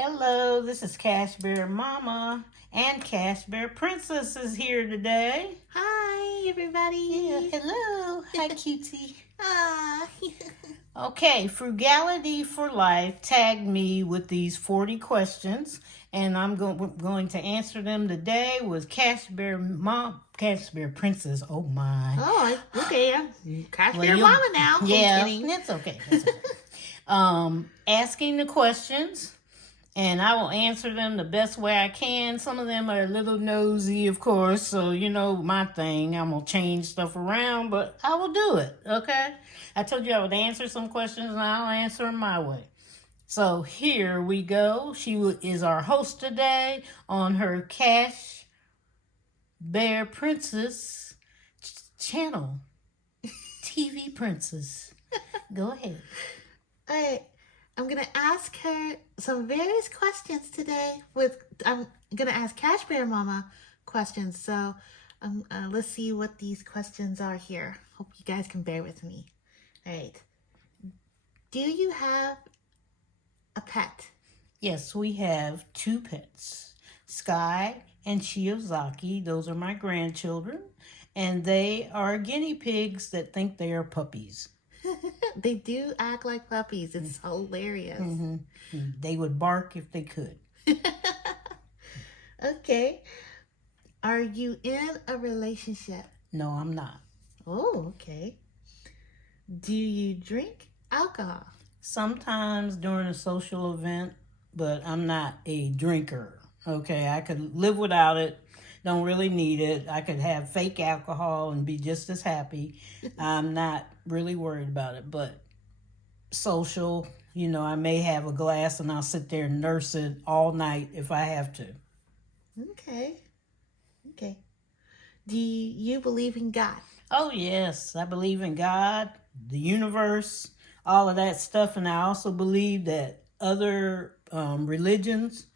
Hello, this is Cash Bear Mama, and Cash Bear Princess is here today. Hi, everybody. Hello. Hi, cutie. Ah. Okay, Frugality for Life tagged me with these 40 questions, and I'm going to answer them today with Cash Bear Princess. Oh my. Oh, okay. I'm Cash Well, Bear Mama now. Yeah, I'm kidding. that's okay. That's okay. Asking the questions. And I will answer them the best way I can. Some of them are a little nosy, of course. So, you know, my thing. I'm going to change stuff around, but I will do it, okay? I told you I would answer some questions, and I'll answer them my way. So here we go. She is our host today on her Cash Bear Princess channel. TV Princess. Go ahead. All right. I'm going to ask her some various questions today. I'm going to ask Cash Bear Mama questions. So let's see what these questions are here. Hope you guys can bear with me. All right. Do you have a pet? Yes, we have 2 pets, Sky and Shiozaki. Those are my grandchildren, and they are guinea pigs that think they are puppies. They do act like puppies. It's hilarious. Mm-hmm. They would bark if they could. Okay. Are you in a relationship? No, I'm not. Oh, okay. Do you drink alcohol? Sometimes during a social event, but I'm not a drinker. Okay, I could live without it. Don't really need it. I could have fake alcohol and be just as happy. I'm not really worried about it, but social, you know, I may have a glass and I'll sit there and nurse it all night if I have to. Okay. Okay. Do you believe in God? Oh, yes, I believe in God, the universe, all of that stuff. And I also believe that other religions,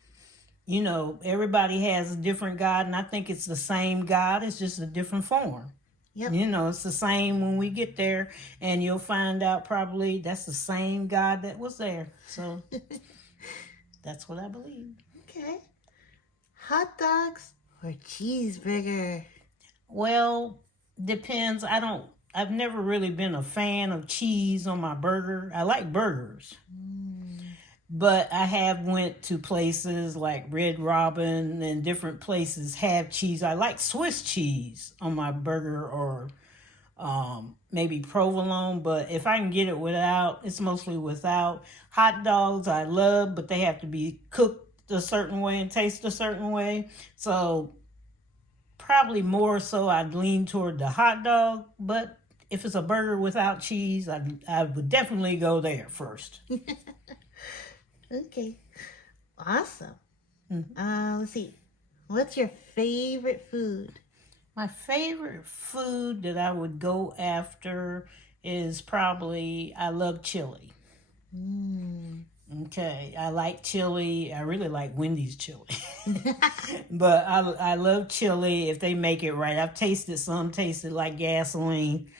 you know, everybody has a different God, and I think it's the same God, it's just a different form. Yep. You know, it's the same when we get there, and you'll find out probably that's the same God that was there. So that's what I believe. Okay. Hot dogs or cheeseburger? Well, depends. I've never really been a fan of cheese on my burger. I like burgers. But I have went to places like Red Robin and different places have cheese. I like Swiss cheese on my burger, or maybe provolone. But if I can get it without, it's mostly without. Hot dogs I love, but they have to be cooked a certain way and taste a certain way. So probably more so I'd lean toward the hot dog. But if it's a burger without cheese, I would definitely go there first. Okay. Awesome. Mm-hmm. Let's see. What's your favorite food? My favorite food that I would go after is probably, I love chili. Okay, I like chili. I really like Wendy's chili. But I love chili if they make it right. I've tasted some tasted like gasoline.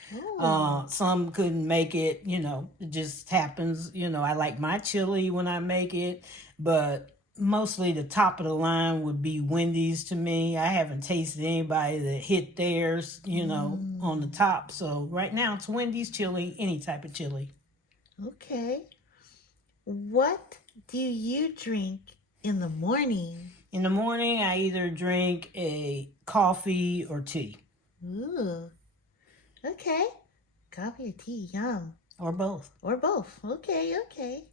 Some couldn't make it, you know, it just happens. You know, I like my chili when I make it, but mostly the top of the line would be Wendy's to me. I haven't tasted anybody that hit theirs, you know, on the top. So right now it's Wendy's chili, any type of chili. Okay. What do you drink in the morning? In the morning, I either drink a coffee or tea. Ooh. Okay. Coffee or tea, yum. Or both. Or both. Okay, okay.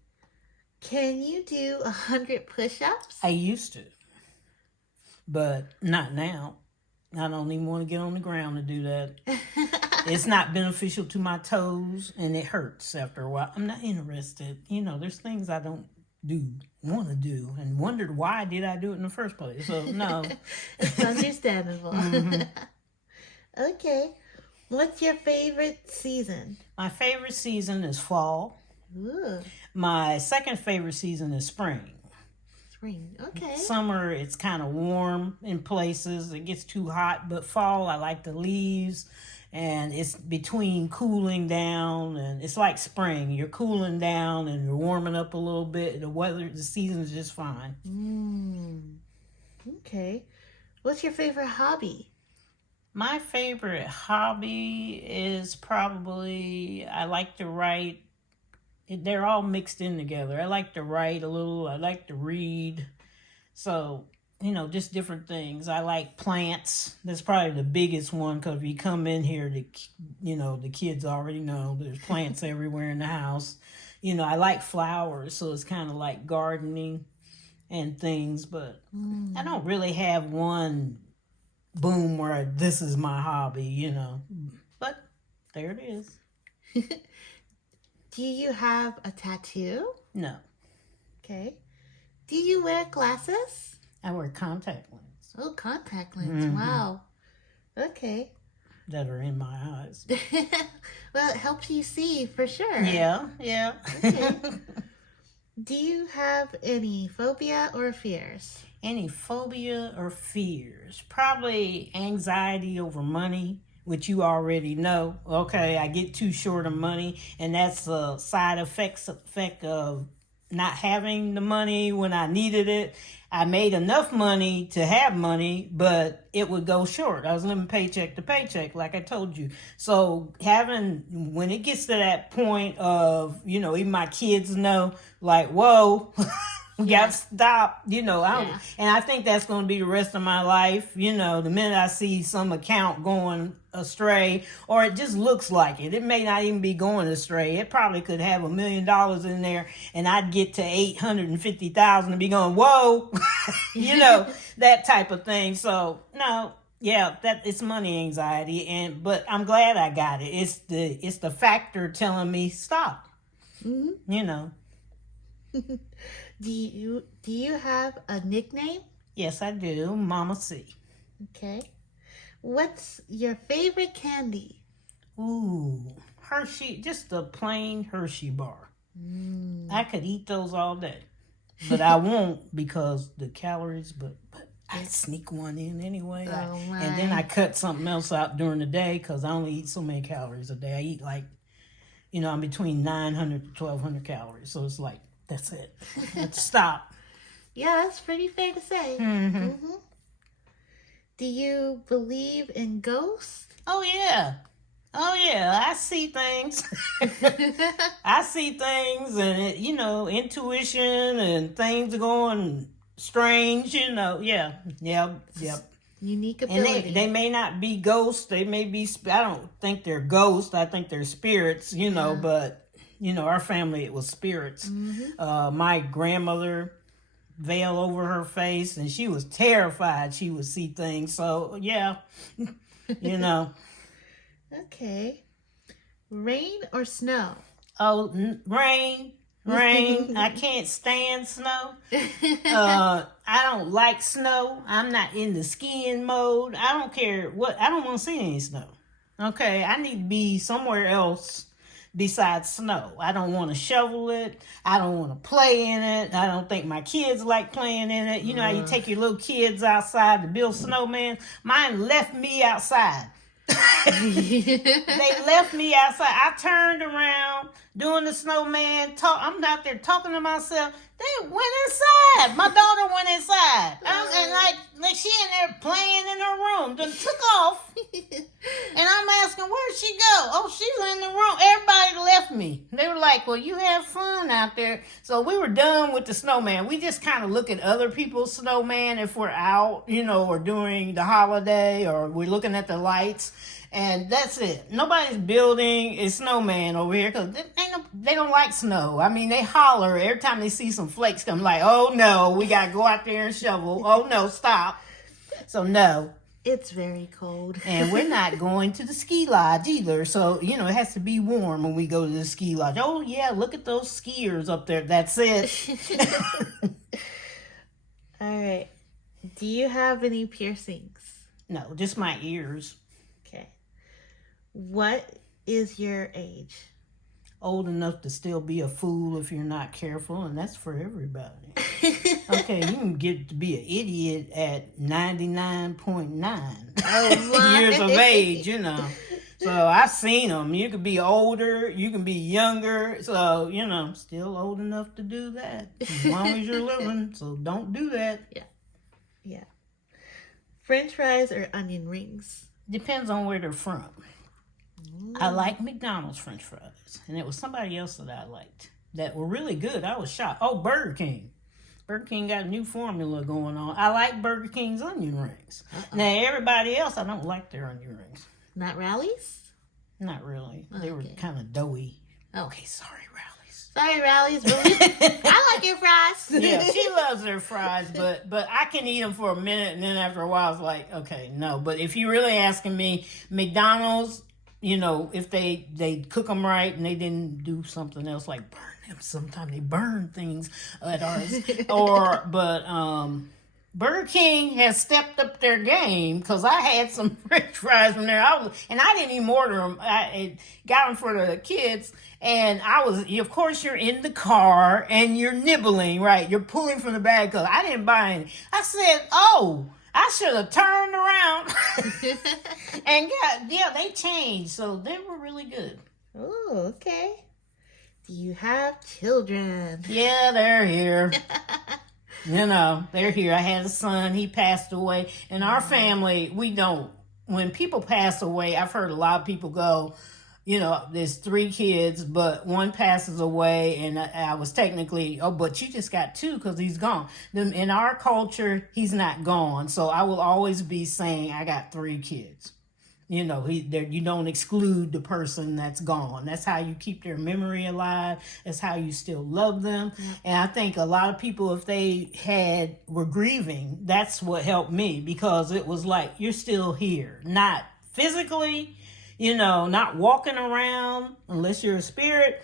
Can you do 100 push-ups? I used to, but not now. I don't even want to get on the ground to do that. It's not beneficial to my toes, and it hurts after a while. I'm not interested. You know, there's things I don't want to do, and wondered why did I do it in the first place. So, no. It's understandable. Okay. What's your favorite season? My favorite season is fall. Ooh. My second favorite season is spring. Spring. Okay. Summer, it's kind of warm in places. It gets too hot. But fall, I like the leaves And it's between cooling down and it's like spring. You're cooling down and you're warming up a little bit. The season is just fine. Okay. What's your favorite hobby? My favorite hobby is probably I like to write. They're all mixed in together. I like to write a little. I like to read. So, just different things. I like plants. That's probably the biggest one because if you come in here, the kids already know there's plants everywhere in the house. I like flowers, so it's kind of like gardening and things, but I don't really have one boom where this is my hobby, But there it is. Do you have a tattoo? No. Okay. Do you wear glasses? I wear contact lenses. Oh, contact lens. Wow. Okay. That are in my eyes. Well, it helps you see for sure. Yeah. Okay. Do you have any phobia or fears? Any phobia or fears? Probably anxiety over money, which you already know. Okay, I get too short of money, and that's a side effect of not having the money when I needed it. I made enough money to have money, but it would go short. I was living paycheck to paycheck, like I told you. So when it gets to that point of, even my kids know, like, whoa, we got to stop, and I think that's going to be the rest of my life. The minute I see some account going astray, or it just looks like it may not even be going astray. It probably could have $1 million in there, and I'd get to 850,000 and be going, whoa, that type of thing. So no, yeah, that it's money anxiety, but I'm glad I got it. It's the factor telling me stop. Do you have a nickname? Yes, I do. Mama C. Okay. What's your favorite candy? Ooh, Hershey, just a plain Hershey bar. I could eat those all day, but I won't because the calories, but I sneak one in anyway. And then I cut something else out during the day because I only eat so many calories a day. I eat I'm between 900 to 1,200 calories. So it's like, that's it. Let's stop. Yeah, that's pretty fair to say. Do you believe in ghosts? Oh, yeah. I see things. I see things and, intuition and things going strange, Yeah. Yep. Unique ability. And they may not be ghosts. They may be, I don't think they're ghosts. I think they're spirits, but, our family, it was spirits. My grandmother, veil over her face, and she was terrified she would see things. So, yeah, Okay. Rain or snow? Oh, rain. I can't stand snow. I don't like snow. I'm not in the skiing mode. I don't care I don't want to see any snow. Okay, I need to be somewhere else besides snow. I don't want to shovel it. I don't want to play in it. I don't think my kids like playing in it. You know how you take your little kids outside to build snowman? Mine left me outside. They left me outside. I turned around doing the snowman. I'm out there talking to myself. They went inside. My daughter went inside. And like she in there playing in her room. Then took off. And I'm asking, where'd she go? Oh, she's in the room. Everybody left me. They were like, well, you have fun out there. So we were done with the snowman. We just kind of look at other people's snowman if we're out, or during the holiday, or we're looking at the lights. And that's it. Nobody's building a snowman over here because they don't like snow. I mean, they holler every time they see some flakes come like, oh no, we got to go out there and shovel. Oh no, stop. So no. It's very cold. And we're not going to the ski lodge either. So, it has to be warm when we go to the ski lodge. Oh yeah, look at those skiers up there. That's it. All right. Do you have any piercings? No, just my ears. Okay. What is your age? Old enough to still be a fool if you're not careful, and that's for everybody. Okay, you can get to be an idiot at 99.9 years of age, So I've seen them. You could be older, you can be younger. So, still old enough to do that as long as you're living. So don't do that. Yeah. French fries or onion rings? Depends on where they're from. I like McDonald's French fries. And it was somebody else that I liked that were really good. I was shocked. Oh, Burger King. Burger King got a new formula going on. I like Burger King's onion rings. Now, everybody else, I don't like their onion rings. Not Rallies? Not really. They were Okay. kind of doughy. Oh. Okay, sorry, Rallies. Sorry, Rallies. Really? I like your fries. Yeah, she loves her fries, but I can eat them for a minute, and then after a while, it's like, okay, no. But if you're really asking me, McDonald's, if they cook them right and they didn't do something else like burn them. Sometimes they burn things at ours. But Burger King has stepped up their game because I had some French fries from there. And I didn't even order them. I got them for the kids. And of course, you're in the car and you're nibbling, right? You're pulling from the bag because I didn't buy any. I said, I should have turned around. And they changed. So they were really good. Oh, okay. Do you have children? Yeah, they're here. They're here. I had a son. He passed away. In our family, we don't. When people pass away, I've heard a lot of people go, there's 3 kids, but one passes away, and I was technically, but you just got 2 because he's gone. Then in our culture, he's not gone. So I will always be saying I got 3 kids. You don't exclude the person that's gone. That's how you keep their memory alive. That's how you still love them. Yeah. And I think a lot of people, if they were grieving, that's what helped me because it was like, you're still here. Not physically, not walking around unless you're a spirit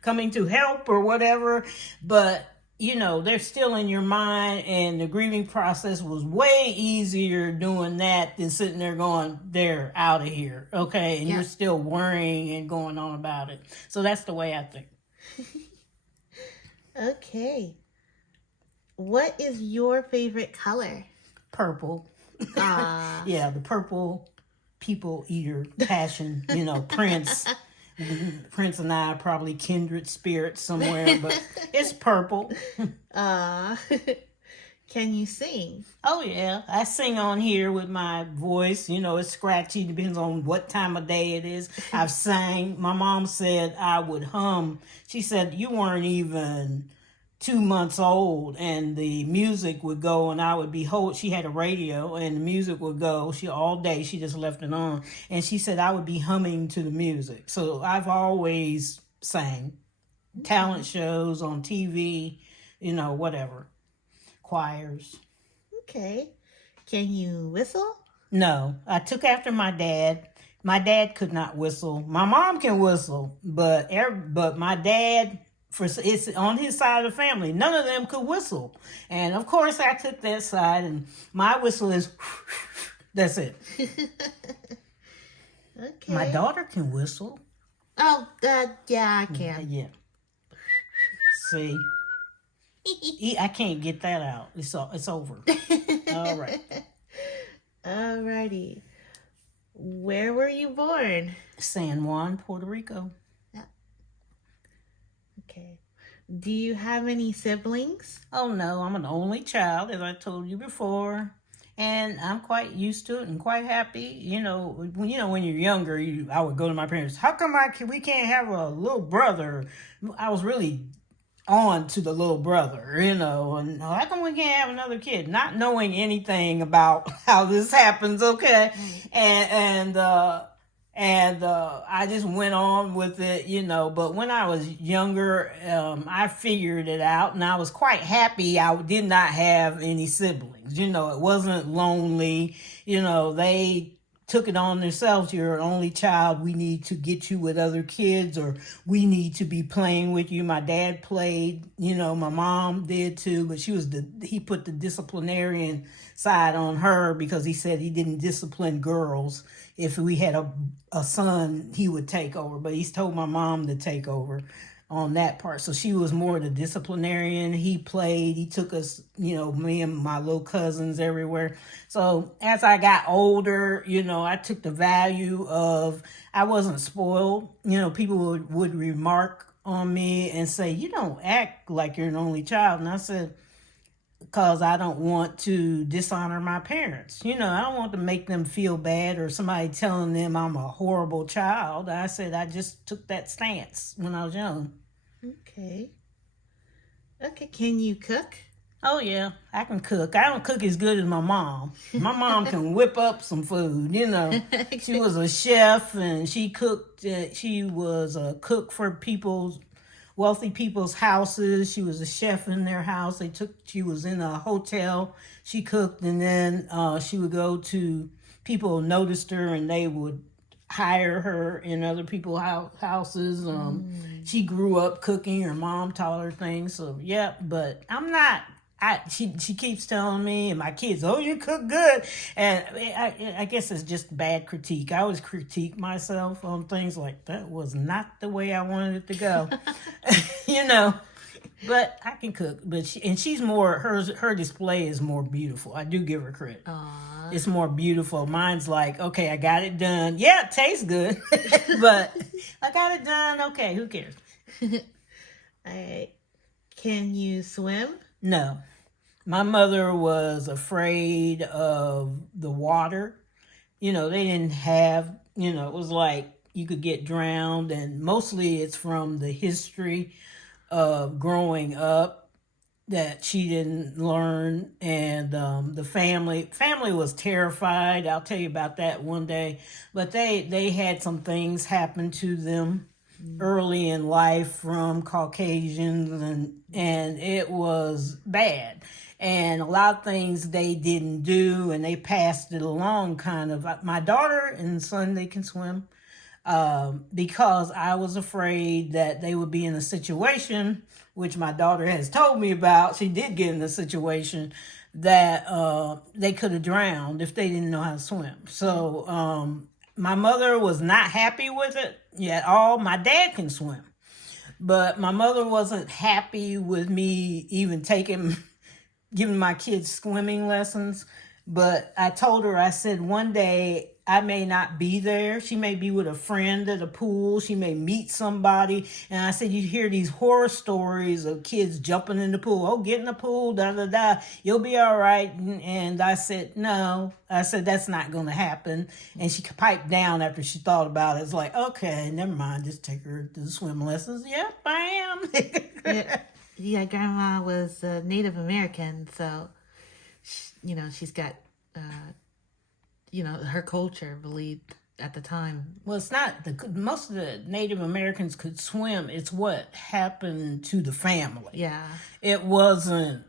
coming to help or whatever. But they're still in your mind, and the grieving process was way easier doing that than sitting there going, they're out of here, okay? And you're still worrying and going on about it. So that's the way I think. Okay. What is your favorite color? Purple. Yeah, the purple people eater passion, Prince. Prince and I are probably kindred spirits somewhere, but it's purple. Can you sing? Oh, yeah. I sing on here with my voice. It's scratchy. Depends on what time of day it is. I've sang. My mom said I would hum. She said you weren't even 2 months old and the music would go and I would be she had a radio and the music would go all day. She just left it on. And she said I would be humming to the music. So I've always sang talent shows on TV, whatever. Choirs. Okay. Can you whistle? No, I took after my dad. My dad could not whistle. My mom can whistle, but my dad, it's on his side of the family, none of them could whistle. And of course I took that side, and my whistle is that's it. Okay. My daughter can whistle. Oh, yeah, I can. Yeah. See, I can't get that out. It's over. All right. Alrighty. Where were you born? San Juan, Puerto Rico. Okay. Do you have any siblings? Oh, no, I'm an only child, as I told you before. And I'm quite used to it and quite happy. When you're younger, I would go to my parents, how come we can't have a little brother? I was really on to the little brother, and how come we can't have another kid? Not knowing anything about how this happens, okay? And I just went on with it, but when I was younger, I figured it out and I was quite happy I did not have any siblings. It wasn't lonely. They took it on themselves. You're an only child. We need to get you with other kids, or we need to be playing with you. My dad played, my mom did too, but he put the disciplinarian side on her because he said he didn't discipline girls. If we had a son, he would take over, but he's told my mom to take over. on that part. So she was more the disciplinarian. He played, he took us, me and my little cousins everywhere. So as I got older, I took the value of, I wasn't spoiled. People would remark on me and say, you don't act like you're an only child. And I said, because I don't want to dishonor my parents. I don't want to make them feel bad or somebody telling them I'm a horrible child. I said I just took that stance when I was young. Okay. Okay, can you cook? Oh, yeah, I can cook. I don't cook as good as my mom. My mom can whip up some food, She was a chef and she cooked. She was a cook for wealthy people's houses. She was a chef in their house. She was in a hotel. She cooked, and then she would go to people who noticed her, and they would hire her in other people's houses. She grew up cooking. Her mom taught her things. So yeah, but I'm not. She keeps telling me and my kids, oh, you cook good. And I guess it's just bad critique. I always critique myself on things like that was not the way I wanted it to go. But I can cook. But she's more, her display is more beautiful. I do give her credit. Aww. It's more beautiful. Mine's like, okay, I got it done. Yeah, it tastes good. But I got it done. Okay, who cares? All right. Can you swim? No. My mother was afraid of the water. They didn't have, it was like you could get drowned. And mostly it's from the history of growing up that she didn't learn. And the family was terrified. I'll tell you about that one day. But they had some things happen to them early in life from Caucasians, and it was bad. And a lot of things they didn't do, and they passed it along kind of. My daughter and son, they can swim because I was afraid that they would be in a situation, which my daughter has told me about. She did get in a situation that they could have drowned if they didn't know how to swim. So my mother was not happy with it at all. My dad can swim, but my mother wasn't happy with me even giving my kids swimming lessons. But I told her, I said, one day I may not be there. She may be with a friend at a pool. She may meet somebody. And I said, you hear these horror stories of kids jumping in the pool. Oh, get in the pool, da, da, da. You'll be all right. And I said, no. I said, that's not going to happen. And she piped down after she thought about it. It's like, okay, never mind. Just take her to the swim lessons. Yep, I am. Yeah, Grandma was Native American, so she's got her culture believed at the time. Well, it's not most of the Native Americans could swim. It's what happened to the family. Yeah, it wasn't.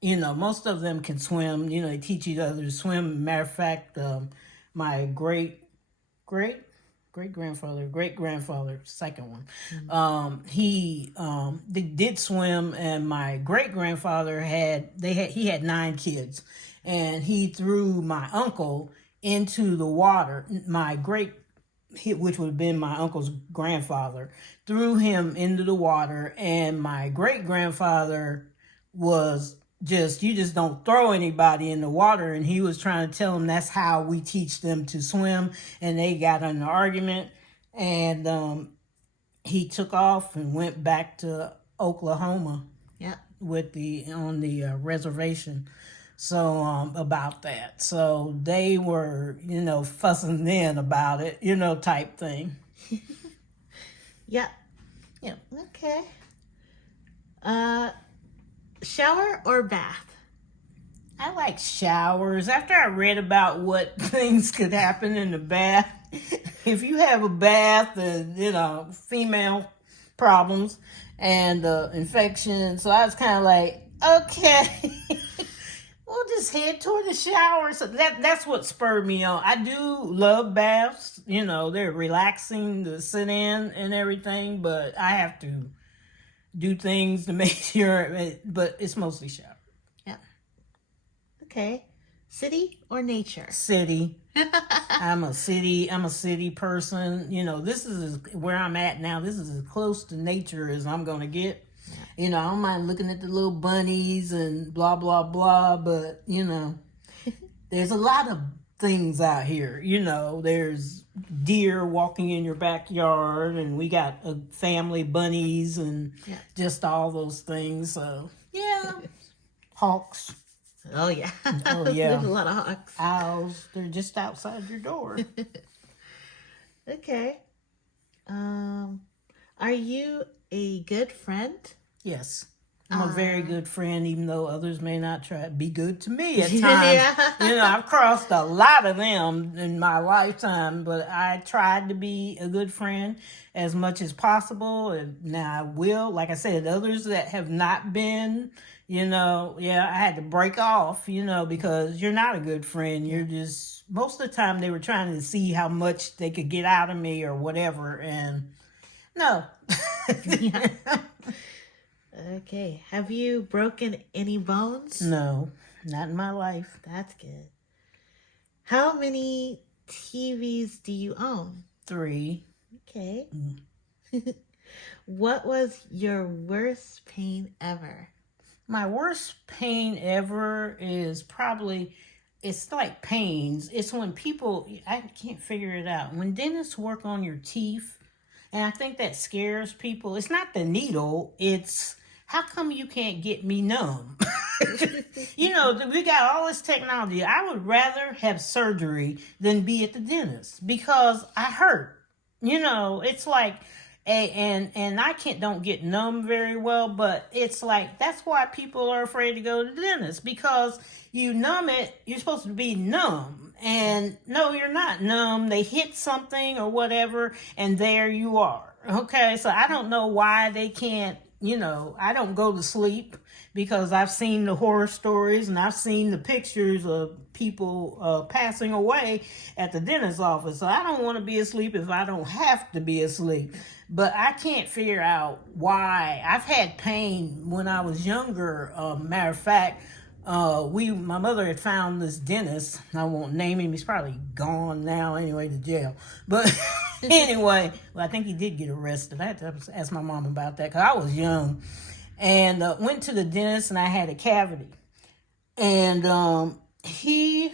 Most of them can swim. They teach each other to swim. Matter of fact, my great grandfather, second one, he did swim, and my great grandfather had 9 kids, and he threw my uncle into the water. Which would have been my uncle's grandfather, threw him into the water, and my great grandfather was you just don't throw anybody in the water. And he was trying to tell them that's how we teach them to swim. And they got in an argument, and he took off and went back to Oklahoma. Yeah, on the reservation. So about that. So they were, fussing then about it, type thing. Yeah. Yeah. Okay. Shower or bath? I like showers. After I read about what things could happen in the bath, if you have a bath and, female problems and infection. So I was kind of like, okay, we'll just head toward the shower. So that's what spurred me on. I do love baths. They're relaxing to sit in and everything, but I have to do things to make sure, but it's mostly shower. Yeah. Okay. City or nature? City. I'm a city person. You know, this is where I'm at now. This is as close to nature as I'm gonna get. You know, I don't mind looking at the little bunnies and blah blah blah, but you know, there's a lot of things out here. You know, there's deer walking in your backyard, and we got family bunnies and just all those things. So yeah, hawks. Oh yeah. Oh yeah. There's a lot of hawks. Owls. They're just outside your door. Okay. Are you a good friend? Yes. I'm a very good friend, even though others may not try to be good to me at times. Yeah. You know, I've crossed a lot of them in my lifetime, but I tried to be a good friend as much as possible. And now I will. Like I said, others that have not been, you know, yeah, I had to break off, you know, because you're not a good friend. You're just, most of the time they were trying to see how much they could get out of me or whatever. And no. Yeah. Okay. Have you broken any bones? No, not in my life. That's good. How many TVs do you own? 3. Okay. What was your worst pain ever? My worst pain ever is probably, it's like pains. It's when people, I can't figure it out. When dentists work on your teeth, and I think that scares people. It's not the needle, it's how come you can't get me numb? You know, we got all this technology. I would rather have surgery than be at the dentist because I hurt. You know, it's like, and I don't get numb very well, but it's like, that's why people are afraid to go to the dentist, because you numb it, you're supposed to be numb. And no, you're not numb. They hit something or whatever, and there you are. Okay, so I don't know why they can't, you know, I don't go to sleep because I've seen the horror stories and I've seen the pictures of people passing away at the dentist's office. So I don't want to be asleep if I don't have to be asleep. But I can't figure out why. I've had pain when I was younger. Matter of fact, my mother had found this dentist. I won't name him. He's probably gone now anyway to jail. But anyway, well, I think he did get arrested. I had to ask my mom about that because I was young. And went to the dentist and I had a cavity. And he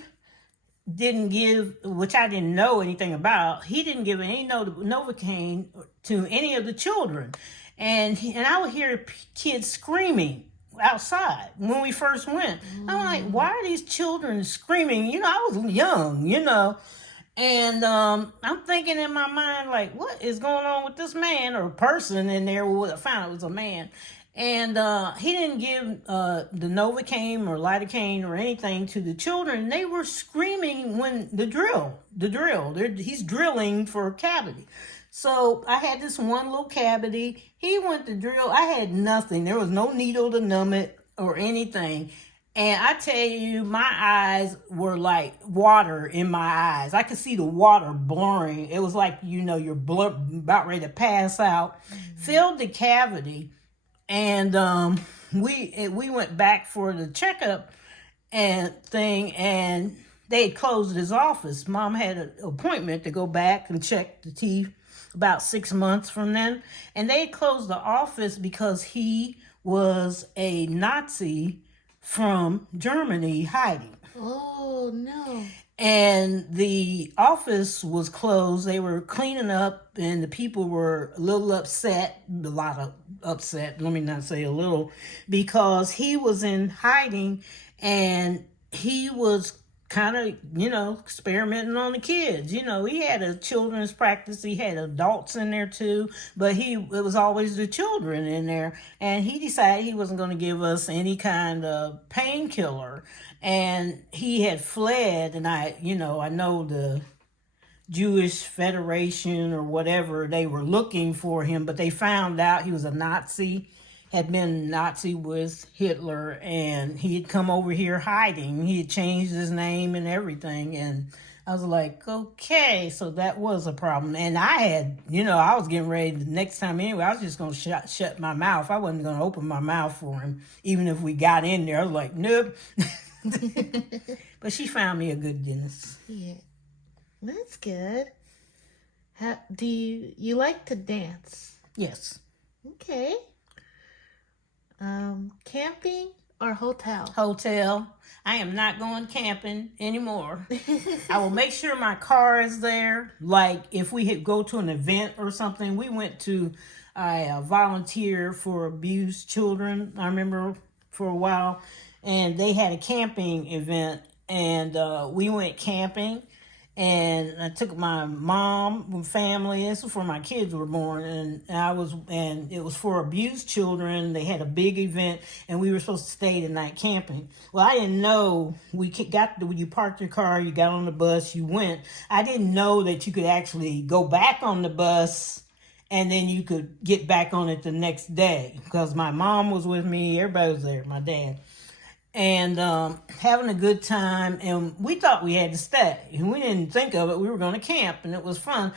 didn't give, which I didn't know anything about, he didn't give any Novocaine to any of the children. And I would hear kids screaming outside when we first went. I'm like, why are these children screaming? You know, I was young, you know. And I'm thinking in my mind, like, what is going on with this man or person in there? I found it was a man. And he didn't give the Novocaine or lidocaine or anything to the children. They were screaming when the drill. He's drilling for a cavity. So I had this one little cavity. He went to drill. I had nothing. There was no needle to numb it or anything. And I tell you, my eyes were like water in my eyes. I could see the water blurring. It was like, you know, you're about ready to pass out. Filled the cavity. And we went back for the checkup and thing, and they had closed his office. Mom had an appointment to go back and check the teeth about 6 months from then. And they had closed the office because he was a Nazi from Germany hiding. Oh, no. And the office was closed. They were cleaning up, and the people were a little upset, a lot of upset, let me not say a little, because he was in hiding and he was kind of, you know, experimenting on the kids. You know, he had a children's practice. He had adults in there too, but it was always the children in there. And he decided he wasn't going to give us any kind of painkiller. And he had fled, and I know the Jewish Federation or whatever, they were looking for him, but they found out he was a Nazi, had been Nazi with Hitler, and he had come over here hiding. He had changed his name and everything, and I was like, okay, so that was a problem. And I had, I was getting ready the next time anyway, I was just going to shut my mouth. I wasn't going to open my mouth for him, even if we got in there. I was like, nope. But she found me a good dentist. Yeah, that's good. Do you like to dance? Yes. Okay. Camping or hotel? Hotel. I am not going camping anymore. I will make sure my car is there. Like if we go to an event or something, we went to I volunteer for abused children. I remember for a while, and they had a camping event, and we went camping. And I took my mom and family. This was before my kids were born, and it was for abused children. They had a big event, and we were supposed to stay the night camping. Well, I didn't know you parked your car, you got on the bus, you went. I didn't know that you could actually go back on the bus, and then you could get back on it the next day because my mom was with me. Everybody was there. My dad. And having a good time, and we thought we had to stay. And we didn't think of it. We were going to camp, and it was fun.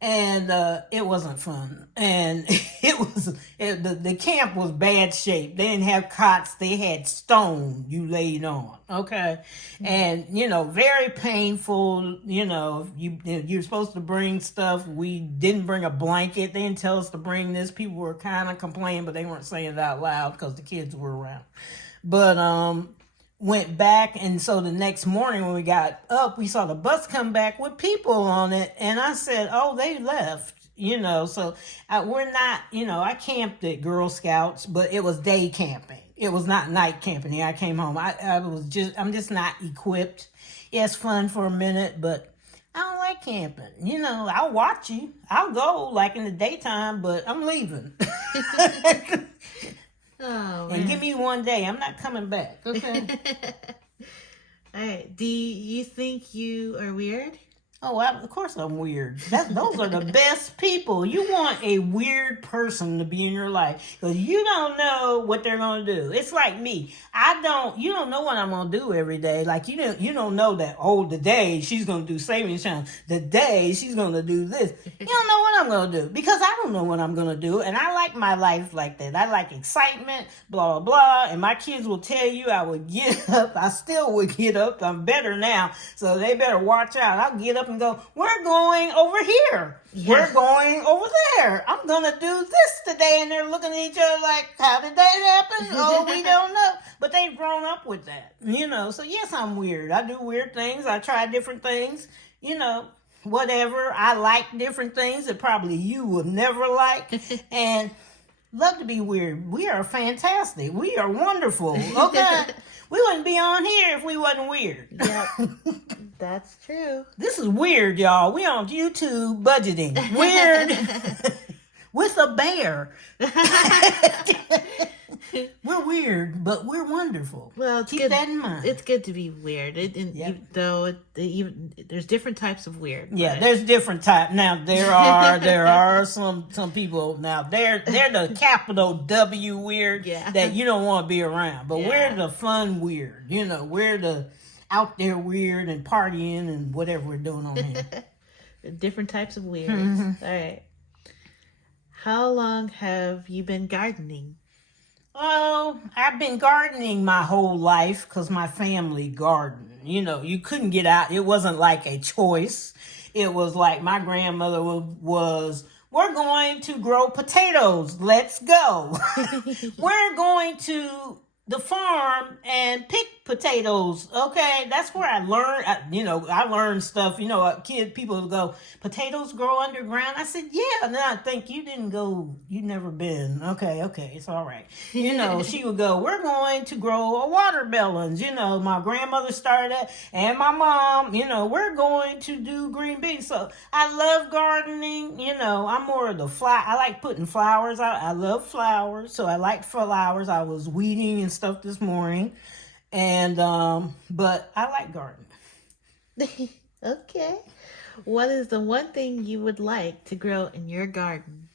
And it wasn't fun. And the camp was bad shape. They didn't have cots. They had stone you laid on. Okay, and very painful. You're supposed to bring stuff. We didn't bring a blanket. They didn't tell us to bring this. People were kind of complaining, but they weren't saying it out loud because the kids were around. But went back, and so the next morning when we got up, we saw the bus come back with people on it, and I said, oh, they left. So we're not, I camped at Girl Scouts, but it was day camping. It was not night camping. I came home. I'm just not equipped. Yeah, it's fun for a minute, but I don't like camping. I'll watch you. I'll go like in the daytime, but I'm leaving. Oh, and give me one day. I'm not coming back. Okay. All right. Do you think you are weird? Oh, of course I'm weird. Those are the best people. You want a weird person to be in your life because you don't know what they're going to do. It's like me. You don't know what I'm going to do every day. Like you don't know that, today she's going to do savings time. The day she's going to do this. You don't know what I'm going to do because I don't know what I'm going to do. And I like my life like that. I like excitement, blah, blah, blah. And my kids will tell you I would get up. I still would get up. I'm better now. So they better watch out. I'll get up and go, we're going over here. Yeah. We're going over there. I'm going to do this today. And they're looking at each other like, how did that happen? Oh, we don't know. But they've grown up with that, So yes, I'm weird. I do weird things. I try different things, whatever. I like different things that probably you would never like. And love to be weird. We are fantastic. We are wonderful. Okay. We wouldn't be on here if we wasn't weird. Yep. That's true. This is weird, y'all. We on YouTube budgeting. Weird with a bear. We're weird, but we're wonderful. Well, keep that in mind. It's good to be weird. There's different types of weird. Yeah, there's different types. Now there are some people. Now they're the capital W weird that you don't want to be around. But we're the fun weird. We're the out there weird and partying and whatever we're doing on here. Different types of weirds. Mm-hmm. All right. How long have you been gardening? Oh, I've been gardening my whole life because my family gardened. You couldn't get out. It wasn't like a choice. It was like my grandmother was, we're going to grow potatoes. Let's go. We're going to the farm and pick potatoes. Okay, that's where I learned. I learned stuff. People go, potatoes grow underground. I said, yeah. And then I think you didn't go. You never been. Okay, it's all right. She would go, we're going to grow watermelons. My grandmother started that, and my mom. We're going to do green beans. So I love gardening. I'm more of the I like putting flowers out. I love flowers, so I like flowers. I was weeding and stuff this morning. And but I like gardening. Okay. What is the one thing you would like to grow in your garden?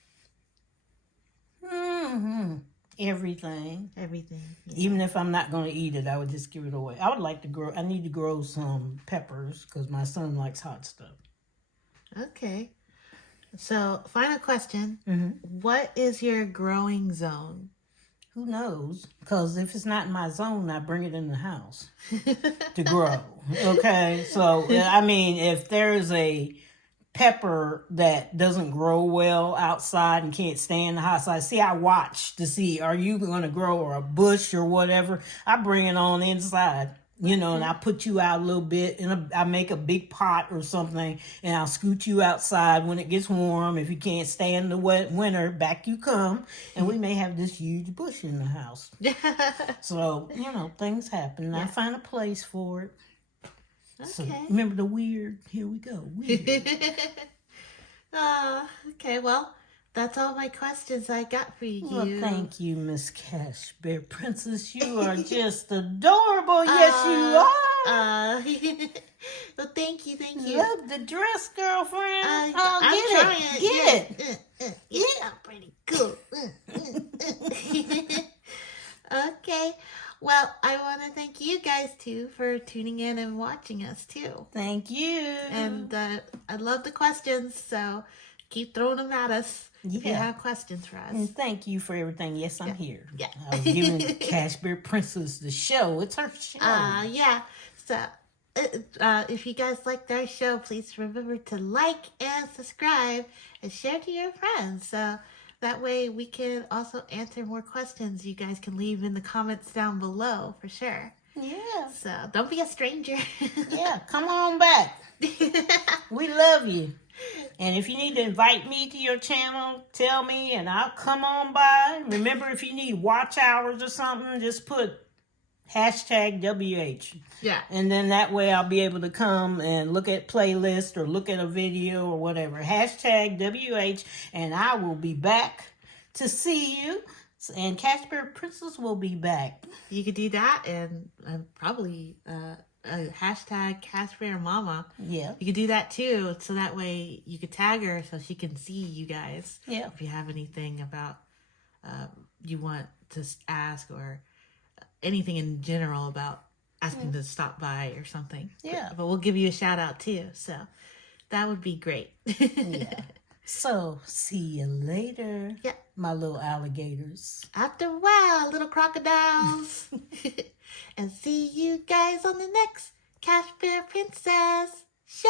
Everything. Everything. Yeah. Even if I'm not going to eat it, I would just give it away. I need to grow some peppers because my son likes hot stuff. Okay. So, final question. Mm-hmm. What is your growing zone? Who knows? Because if it's not in my zone, I bring it in the house to grow. Okay, so I mean, if there's a pepper that doesn't grow well outside and can't stay in the hot side, see, I watch to see, are you going to grow, or a bush or whatever, I bring it on inside. And I put you out a little bit, and I make a big pot or something, and I'll scoot you outside when it gets warm. If you can't stand the wet winter, back you come, and we may have this huge bush in the house. So, things happen. And I find a place for it. Okay. So, remember the weird? Here we go. Weird. Okay, well, that's all my questions I got for you. Well, thank you, Miss Cash Bear Princess. You are just adorable. Yes, you are. Well, thank you. Love the dress, girlfriend. I'm Get it. Yeah, I'm pretty cool. Okay. Well, I want to thank you guys too for tuning in and watching us too. Thank you. And I love the questions, so keep throwing them at us if you have questions for us. And thank you for everything. Yes, I'm here. Yeah. I was giving Cash Bear Princess the show. It's her show. Yeah. So if you guys liked our show, please remember to like and subscribe and share to your friends. So that way we can also answer more questions you guys can leave in the comments down below for sure. Yeah. So don't be a stranger. Yeah, come on back. We love you. And if you need to invite me to your channel, tell me and I'll come on by. Remember, if you need watch hours or something, just put #WH. Yeah. And then that way I'll be able to come and look at playlist or look at a video or whatever. #WH, and I will be back to see you. And Cash Bear Princess will be back. You could do that, and probably #CashBearMama. Yeah. You could do that too, so that way you could tag her so she can see you guys. Yeah. If you have anything about you want to ask, or anything in general about asking to stop by or something. Yeah. But we'll give you a shout out too, so that would be great. Yeah. So, see you later. Yeah. My little alligators. After a while, little crocodiles. And see you guys on the next Cash Bear Princess show.